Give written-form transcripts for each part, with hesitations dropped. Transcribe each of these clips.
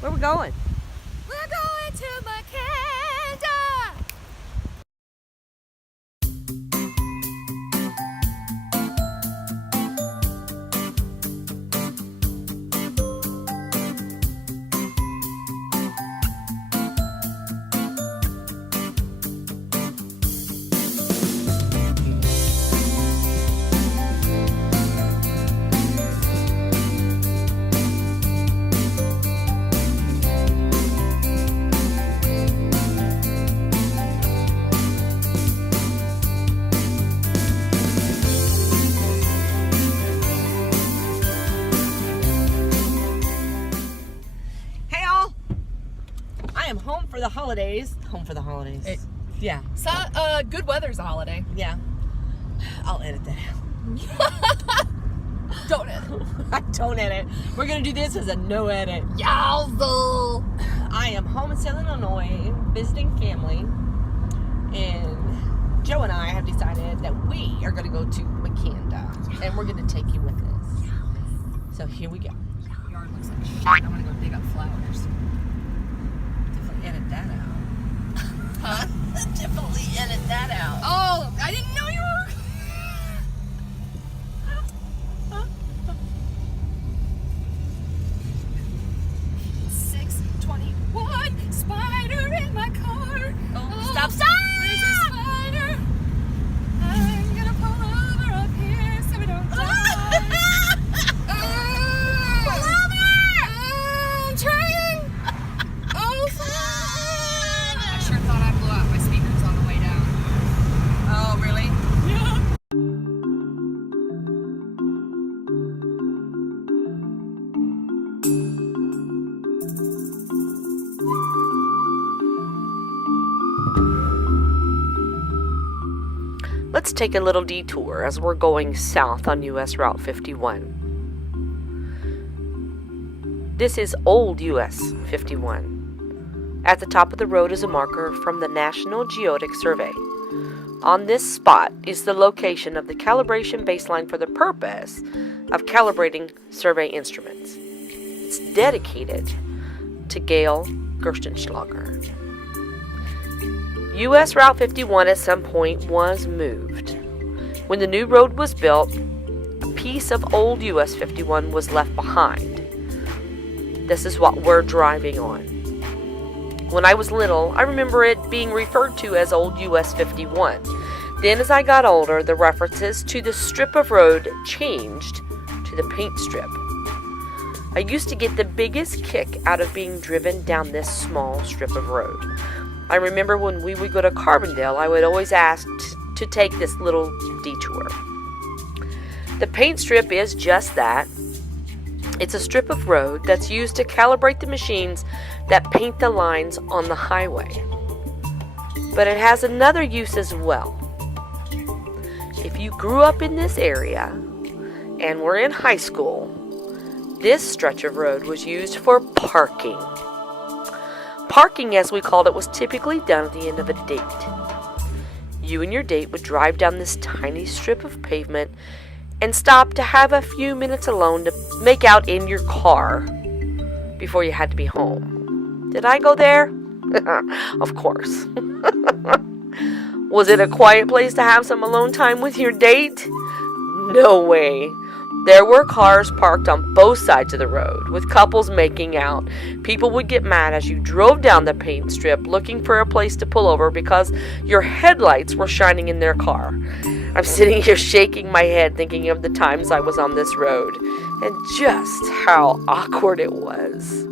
Where we going? We're going to Makanda! Hey all! I am home for the holidays. Home for the holidays. Yeah. So, good weather's a holiday. Yeah. I'll edit that out. Don't edit. I don't edit. We're gonna do this as a no edit. Yowza! I am home in Southern Illinois visiting family, and Joe and I have decided that we are going to go to Makanda, and we're going to take you with us. So here we go. The yard looks like shit. I'm gonna go dig up flowers. Definitely edit that out. Huh? Definitely edit that out. Oh, I didn't know you were. 6:21. Spider in my car. Oh, stop! There's a spider. I'm gonna pull over up here so we don't die. Pull over! I'm trying. Oh, fun! I sure thought I blew out my speakers on the way down. Oh, really? Yeah. Let's take a little detour as we're going south on US Route 51. This is old US 51. At the top of the road is a marker from the National Geodetic Survey. On this spot is the location of the calibration baseline for the purpose of calibrating survey instruments. It's dedicated to Gail Gerstenschlager. US Route 51 at some point was moved. When the new road was built, a piece of old US 51 was left behind. This is what we're driving on. When I was little, I remember it being referred to as old US 51. Then as I got older, the references to the strip of road changed to the paint strip. I used to get the biggest kick out of being driven down this small strip of road. I remember when we would go to Carbondale, I would always ask to take this little detour. The paint strip is just that. It's a strip of road that's used to calibrate the machines that paint the lines on the highway. But it has another use as well. If you grew up in this area and were in high school, this stretch of road was used for parking. Parking, as we called it, was typically done at the end of a date. You and your date would drive down this tiny strip of pavement and stop to have a few minutes alone to make out in your car before you had to be home. Did I go there? Of course. Was it a quiet place to have some alone time with your date? No way. There were cars parked on both sides of the road, with couples making out. People would get mad as you drove down the paint strip looking for a place to pull over because your headlights were shining in their car. I'm sitting here shaking my head thinking of the times I was on this road and just how awkward it was.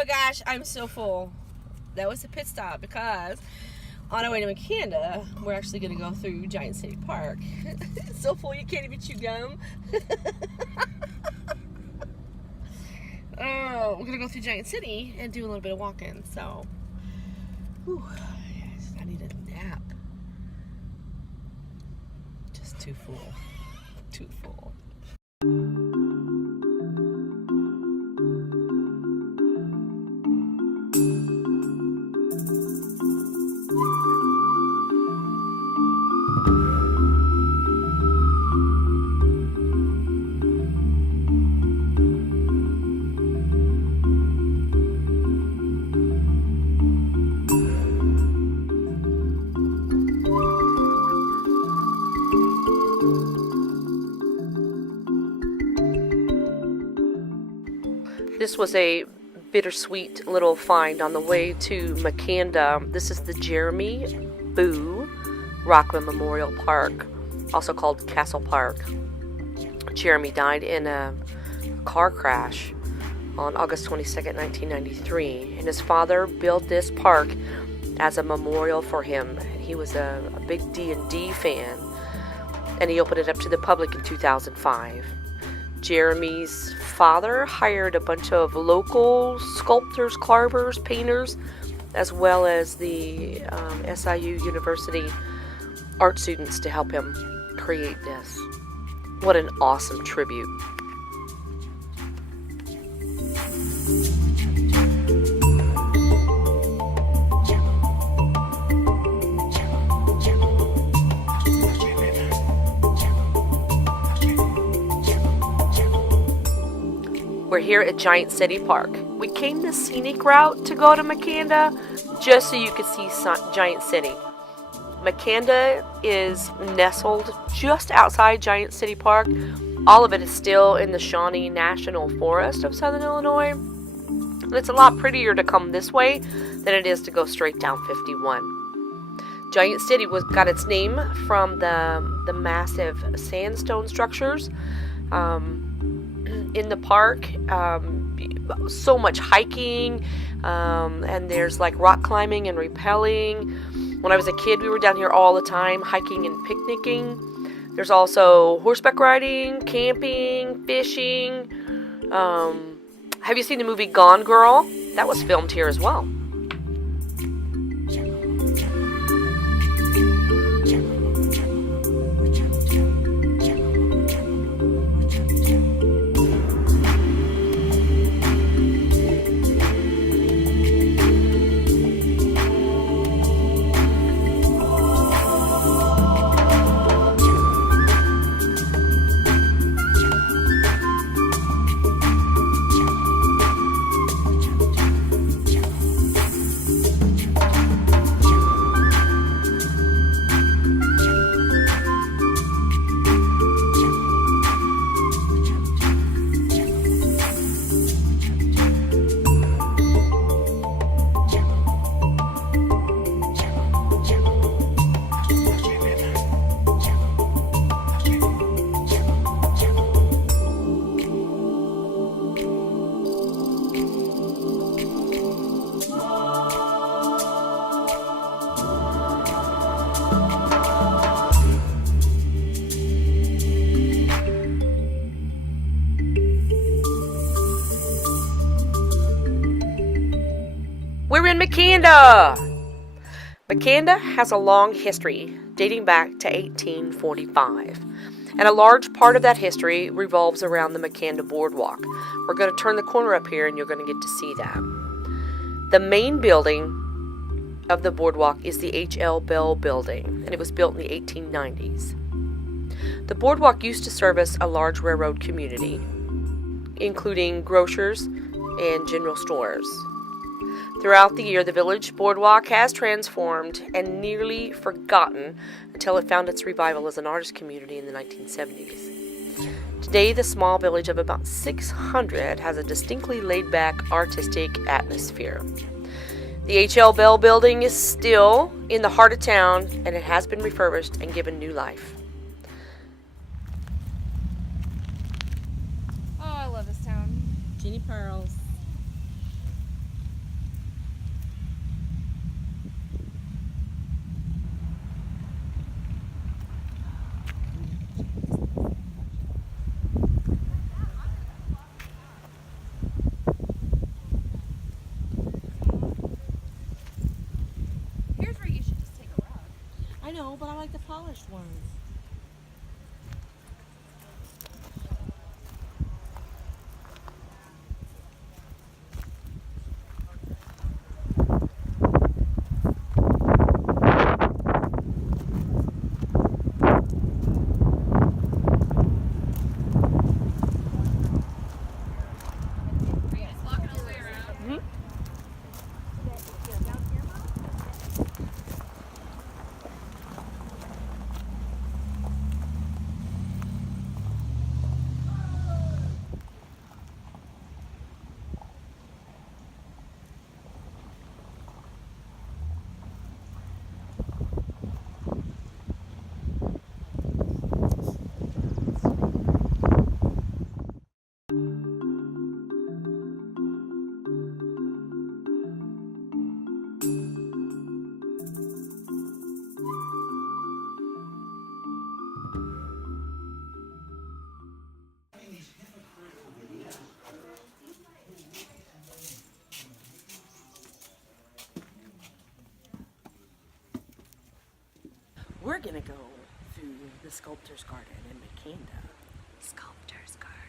my gosh, I'm so full. That was a pit stop because on our way to Makanda, we're actually going to go through Giant City Park. It's so full you can't even chew gum. Oh, we're going to go through Giant City and do a little bit of walking. So, whew, yes, I need a nap. Just too full. Too full. This was a bittersweet little find on the way to Makanda. This is the Jeremy Boo Rockman Memorial Park, also called Castle Park. Jeremy died in a car crash on August 22nd, 1993, and his father built this park as a memorial for him. He was a big D&D fan, and he opened it up to the public in 2005. Jeremy's father hired a bunch of local sculptors, carvers, painters, as well as the SIU University art students to help him create this. What an awesome tribute. We're here at Giant City Park. We came the scenic route to go to Makanda just so you could see Giant City. Makanda is nestled just outside Giant City Park. All of it is still in the Shawnee National Forest of Southern Illinois. And it's a lot prettier to come this way than it is to go straight down 51. Giant City got its name from the massive sandstone structures in the park. So much hiking, and there's like rock climbing and rappelling. When I was a kid, we were down here all the time hiking and picnicking. There's also horseback riding, camping, fishing. Have you seen the movie Gone Girl? That was filmed here as well. We're in Makanda! Makanda has a long history dating back to 1845, and a large part of that history revolves around the Makanda boardwalk. We're going to turn the corner up here and you're going to get to see that. The main building of the boardwalk is the H.L. Bell Building, and it was built in the 1890s. The boardwalk used to service a large railroad community, including grocers and general stores. Throughout the year, the village boardwalk has transformed and nearly forgotten until it found its revival as an artist community in the 1970s. Today, the small village of about 600 has a distinctly laid-back, artistic atmosphere. The H.L. Bell Building is still in the heart of town, and it has been refurbished and given new life. Oh, I love this town. Jenny Pearls. know, but I like the polished ones. We're gonna go through the sculptor's garden in Makanda. Sculptor's garden.